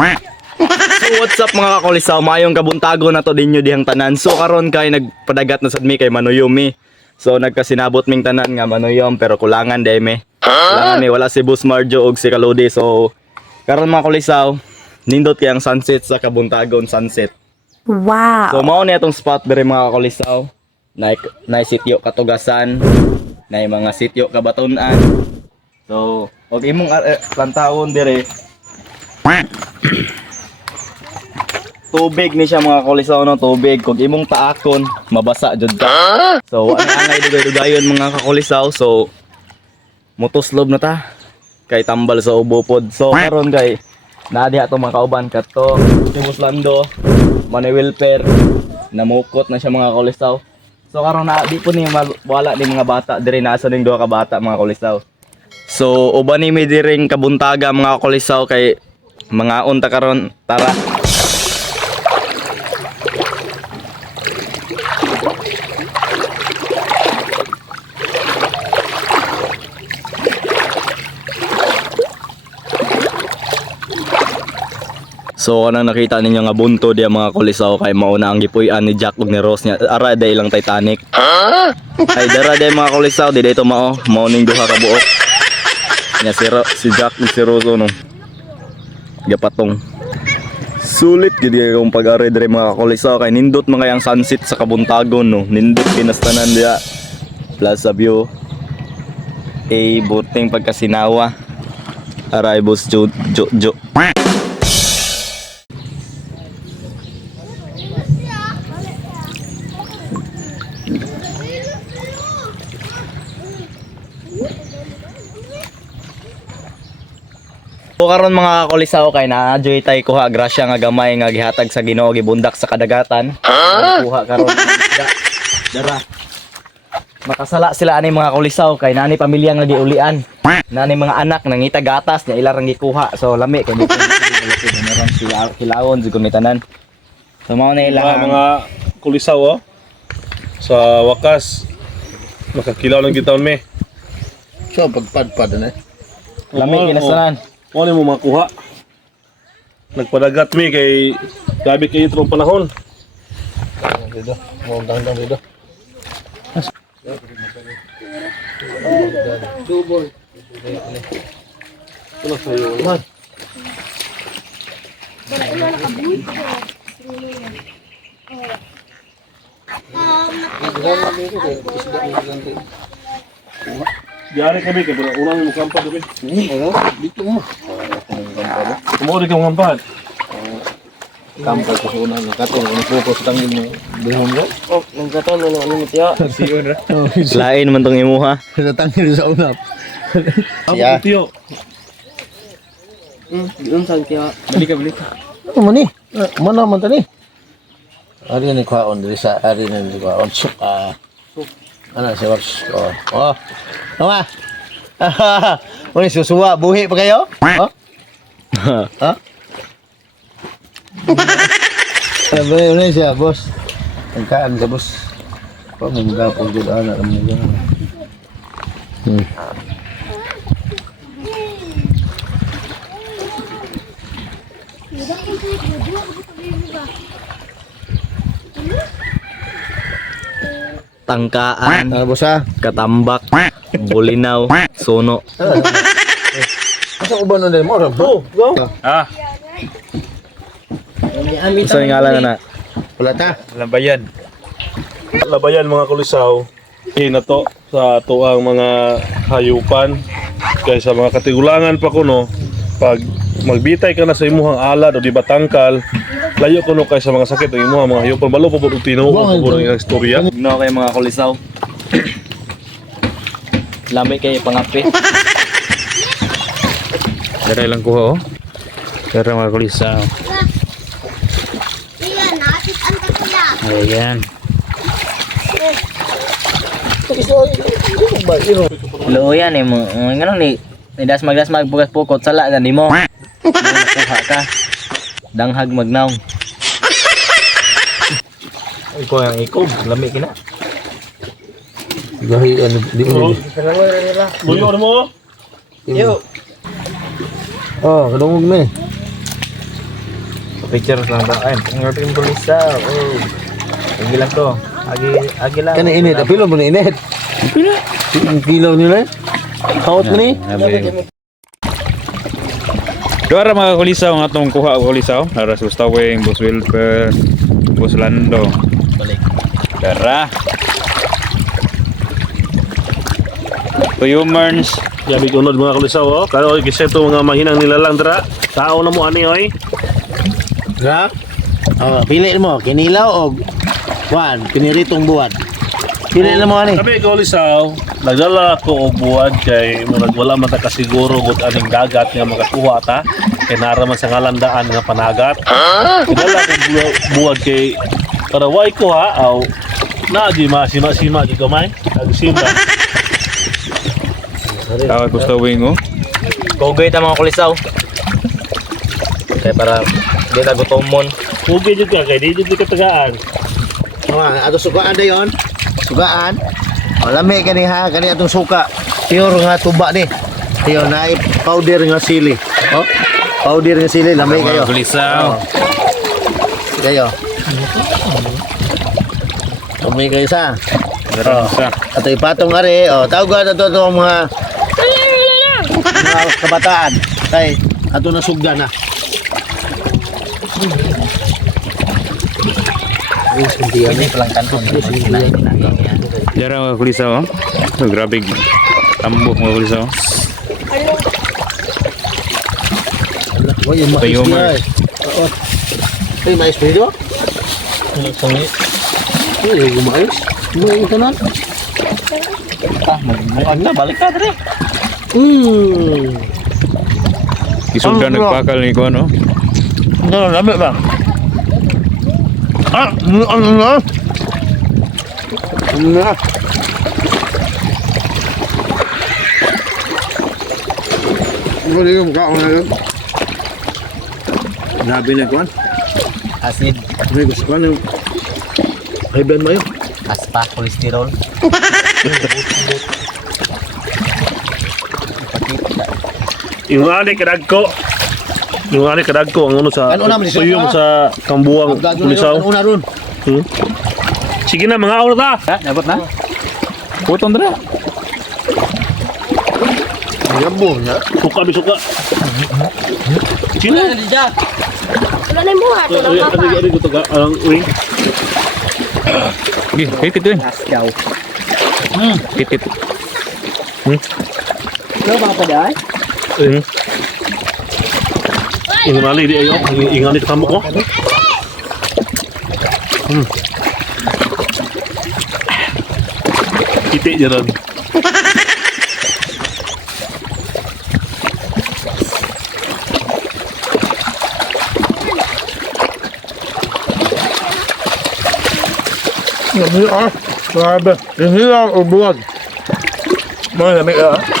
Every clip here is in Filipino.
So what's up mga kakulisaw, mayong kabuntago na to dinyo dihang tanan. So karon kay nagpadagat na sad mi kay Manuyumi. So nagkasinabot ming tanan nga Manuyom pero kulangan day me. Kulangan mi wala si Boss Marjo og si Kalodi. So karon mga kulisaw, nindot kay ang sunset sa Kabuntagon sunset. Wow. So mao ni atong spot diri mga kakulisaw. Na sityo Katugasan, na mga sityo Kabatunan. So og imong plantahon dire. Tubig ni siya mga kakulisaw no, tubig kung imong taakon mabasa jud ka. So ano angay dugay-dugayon mga kakulisaw. So mutuslob na ta kay tambal sa ubo pod. So karon kay naa diha to mga kauban kadto si Buslando, Manny Wilper, namukot na siya mga kakulisaw. So karon na di po ni wala ni mga bata diri, nasa ning duha ka bata mga kakulisaw. So uban ni mi diring kabuntaga mga kakulisaw kay mga unta karon, tara. So kanang nakita ninyo nga bunto diya mga kulisaw kay mauna ang gipuy-an ni Jack ug ni Rose niya. Ara day ilang Titanic. Ay dara day mga kulisaw, di dito mao ning duha ka buok. Nya si Jack ug si Rose no. Gapatong. Sulit gid kay kung pag-ari dire mga kulisaw kay nindot mga yang sunset sa Kabuntagon no. Nindot pinastanan diya. Plaza View. Buting pagkasinawa. Aray boss jo. So karon mga kakulisaw kay na-joy tay kuha grasya nga gamay nga gihatag sa Ginoo gibundak sa kadagatan. Kuha karon dara. Makasala sila ani mga kakulisaw kay nani pamilya nga giulian. Nani mga anak nangita gatas nya ilarang gikuha. So lami kay dito meron sila kilawon jud kumitanan. So mao na ilang mga kulisaw oh. Sa wakas makakilaw lang gitaon me. So pagpadpad na. lami kinasanan. Mo ni mo makuha. Nagpadagat mi kay gabi kay itong panahon. Dito, mo dang dito. Double. Ano sayo man? Diari kami kay unang mo kampad gabi. Dito mo. Mo di ka ngampad. Kampal ko una ng katong ang focus tangin mo. Dihon mo. Oh, nang katon ano mo tiya. Siyon ra. Lain man tong imuha. Sa tangin sa unap. Ang tiyo. Diun sang tiya. Balik. Ano man ni? Mana man tani? Ari ni kwaon diri sa ari ni kwaon. Ana si Wars. Oh. Tama. Uni susuwa buhi pa kayo? Ha? Ha? Sabi ni siya, boss. Ang kaan ka, boss. Pa mo gapon jud ana mo gana. Tangkaan, Boss ha? Katambak, Bulinaw, Suno. Asa uban na mo ra, bro? Go. Ah, Sa ngalan na. Wala ta. labayan. Labayan mga kulisaw. Kinato sa tuang mga hayupan kay sa mga katigulangan pa kuno pag magbitay ka na sa imuhang alad o di batangkal layo kuno kay sa mga sakit ang imuhang mga hayupan balo pa pud tinuo ko ang istorya. No kay mga kulisaw. Lami kay pangapi. Dari lang kuha oh. Dari mga kulisaw. Ayan. Lo yan eh mo. Ngano ni dasmag bugas pukot sala na nimo. Kuha ka. Danghag magnaw. Ay ko yang ikom, lami kina. Gahi ano di mo. Buyo mo. Yo. Oh, kadungog me. Picture lang ba? Ay, ngayon kulisaw. Oh. Agi lang to. Agi lang. Kani init, apilo mo na init. Ang kilaw nila. Kaut mo ni. Dora mga kulisaw ang atong kuha og kulisaw. Para sa Stawing, Boss Wilper, Boss Lando. Balik. Dara. Tuyumerns. Yabi unod mga kulisaw oh. Kaya oy kiseto mga mahinang nilalang dra. Tao na mo ani oy. Ha? Oh, pili mo kinilaw o kuan, piniritong buwad. Pili na mo ani. Sabi ko kulisaw, nagdala ko og buwad kay murag wala man ta kasiguro gud aning dagat nga makakuha ta. Kay naraman sa ngalandaan nga panagat. Nagdala ko buwad kay para way ko ha aw na di masima-sima di kamay. Agsimba. Tawag ko Stawing oh. Kugay ta mga kulisaw. Kaya para di ta gutomon. Pugay jud ka kay di jud ka tagaan. Oh, ato sukaan dayon. Sukaan. Oh, lami kani ha, kani atong suka. Pure nga tuba ni. Tiyo na powder nga sili. Oh. Powder nga sili, lami kayo. Mga kulisaw. Oh. Kayo. Lami kayo sa. Dara sa. Ato ipatong ari, oh, tawag na to mga kabataan. Kay ato na sugda na. Ini pelang kanton. Dara mga kulisaw oh. Oh, grabe. Tambok mga kulisaw. Oh, yung mais Tuyumer. niya. Oo. Ay, mais pa dito? Ay, yung mais. May kanan. Bukan na balik ka dre. Isugda nagpakal ni ko ano. Ano, lami ba? Ano na? Ano na? Ano yung mukha ko na yun? Nabi na kuhan? Asid, May gusto ko yung high blood mo yun? aspa, kolesterol. Yung ani kadagko. Yung ani kadagko ang ano sa Ano naman, tuyong sa kambuang kulisaw. Ano na ron? Sige na mga awra ta. Ha, dapat na? Putong dara. Yabo na. Suka bi suka. Sino? Wala na yung buhat. Wala na pa. Ano ko to ang uy. Gi, kitit yun. Asyaw. Kitit. Ano ba pa dahil? Yung ali di ayo, yung ali tamo ko. Kiti jaran. Lami Grabe. Yung hilaw o buwag. Mga lami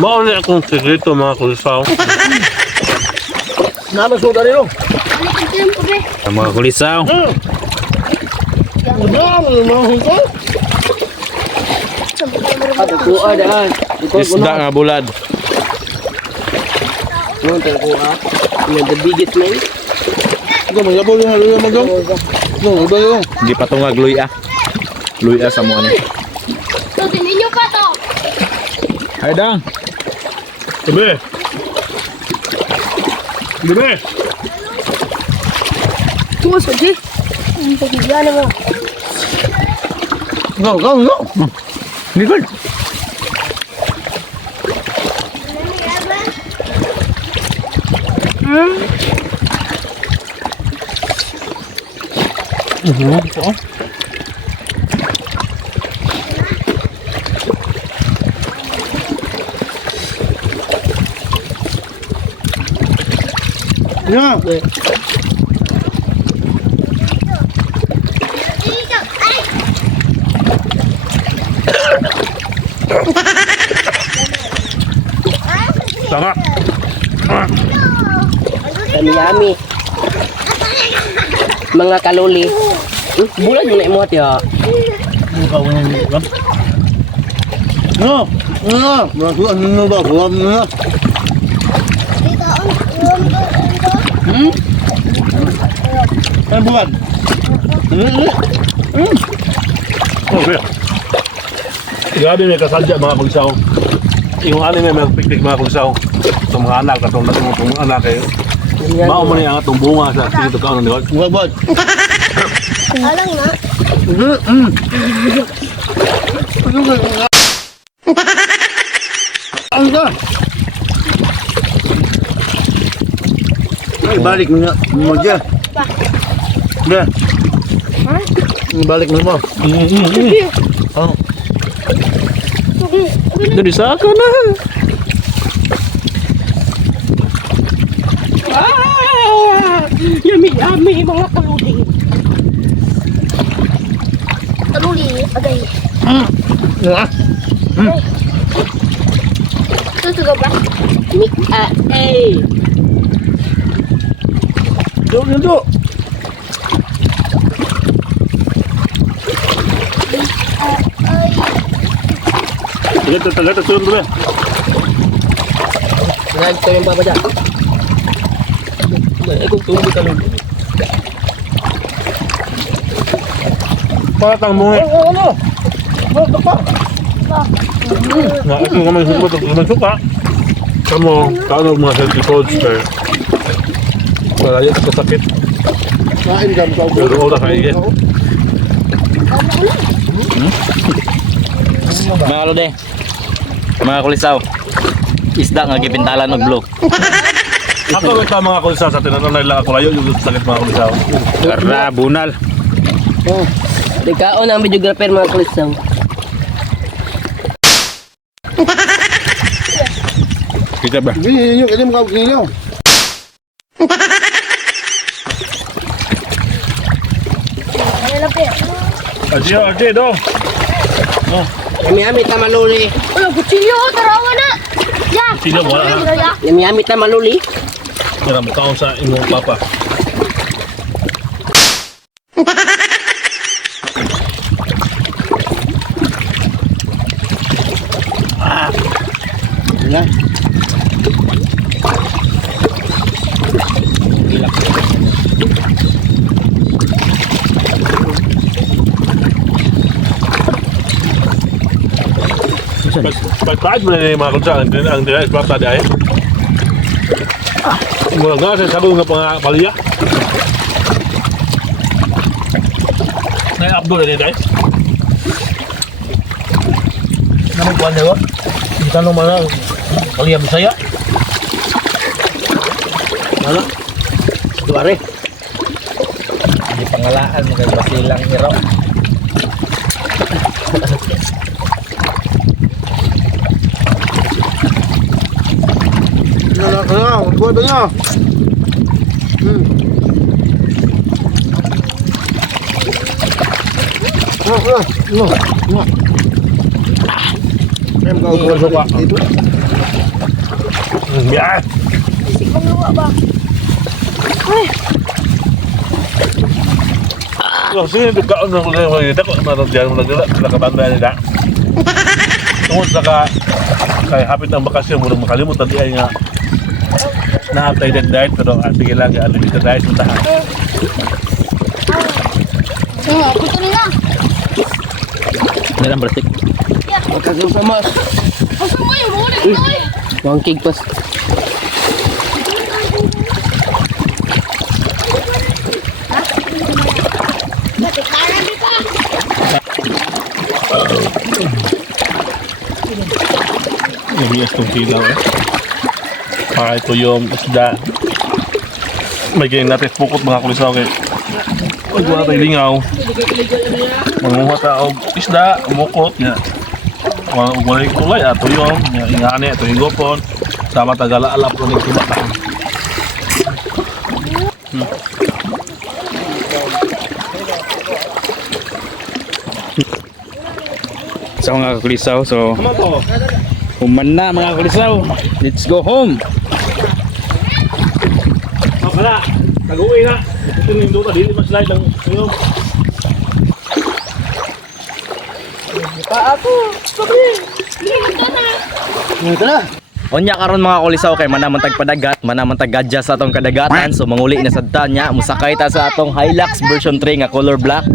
Mao ni akong sekreto mga kulisaw. Namasod na rin o. Siyempre. Ang mga kulisaw. Isda nga bulad. Di patungag luya. Luya sa mo ni. So, ninyo pa to. Hay dang. Bebe. Bebe. Tumusod eh. Ang pagigyan mo. Go. Nicole. Yeah. Tama. Yami. Mga kaluli. Bulan mo na imo ati ha. No. Ano ba? Buwag mo na. ng buwan. Okay. Grabe may kasadya mga kulisaw. Yung anime may piknik mga kulisaw. Sa mga anak, katong natungtong anak kayo. Mao mo na ang atong bunga sa tingin ka ano ni Buwan. Alang na. Ano ka? Ay, balik mo na. Magya. Ya. Balik mo mo. Oh. Dari sa ka na. Yummy, mga kaluli. Kaluli, agay. Ya. Susuga ba? Yo. Tagad turun dulu. Nag ko yung baba dyan. Eh kung tumbo ka nun. Patang mo eh. Nah, itu kami suka. Kamu kalau mga healthy foods kayo. Wala yan sakit. Kain ka mo. Pero udah kayo. Mga lode. Mga kulisaw. Isda nga gipintalan og blue. Ako ito mga kulsa sa tinanong lang ako layo yung sakit mga kulsa. Karena bunal. Nagkaon ang videographer mga kulisaw. Kita ba? Ini mo ka kinyo. Ay, lapi. Aji dong. Yami-yami ta maluli. Uy, kutsilyo, tarawa na. Ya. Kutsilyo, wala na. Ya. Yami-yami ta maluli. Kira mo kaon sa imong papa. Ya. Pagkain mo na yung mga kulsa ang direct plata di ay. Mula nga sa sabi nga pang palya. Na Abdul ni dai. Naman kuan daw. Tanong mana palya Bisaya. Mana? Duare. Di pangalaan mo kay Basilang Hero. Buat banyak. Em kau buat suka itu. Biar. Isip mong luwa ba? Kasi kaon na ko na kita ko na diyan mo na kabanda ni da. Tungod sa ka kay hapit ang bakasyon mo makalimutan di ay nga na-updated diet pero sige lang unlimited diet mo tahan. Puto nila. Nilang bertik. Magkasing sama. Asa mo yung huli ko eh. Wangkig pas. Natikaran di pa. Yung itong tilaw eh. Para ito yung isda. May ganyan natin pukot mga kulisaw kay pag wala tayo lingaw manguha tayo isda, mukot niya wala yung kulay ato yung ingani, ato yung gopon sama tagala alap ko ng kumataon. So mga kulisaw, so Ano to? human na mga kulisaw. Let's go home. Pala, nag-uwi na. Ito yung doon, hindi ma-slide lang. Ano? Ito na. Unya karon mga kulisaw kay manamang tagpadagat, manamang tagadya sa atong kadagatan. So manguli na sa tanya, musakay ta sa atong Hilux version 3 nga color black.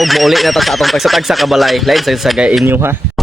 Og mauli na ta sa atong tagsatag sa kabalay. Lain sa gay inyo ha.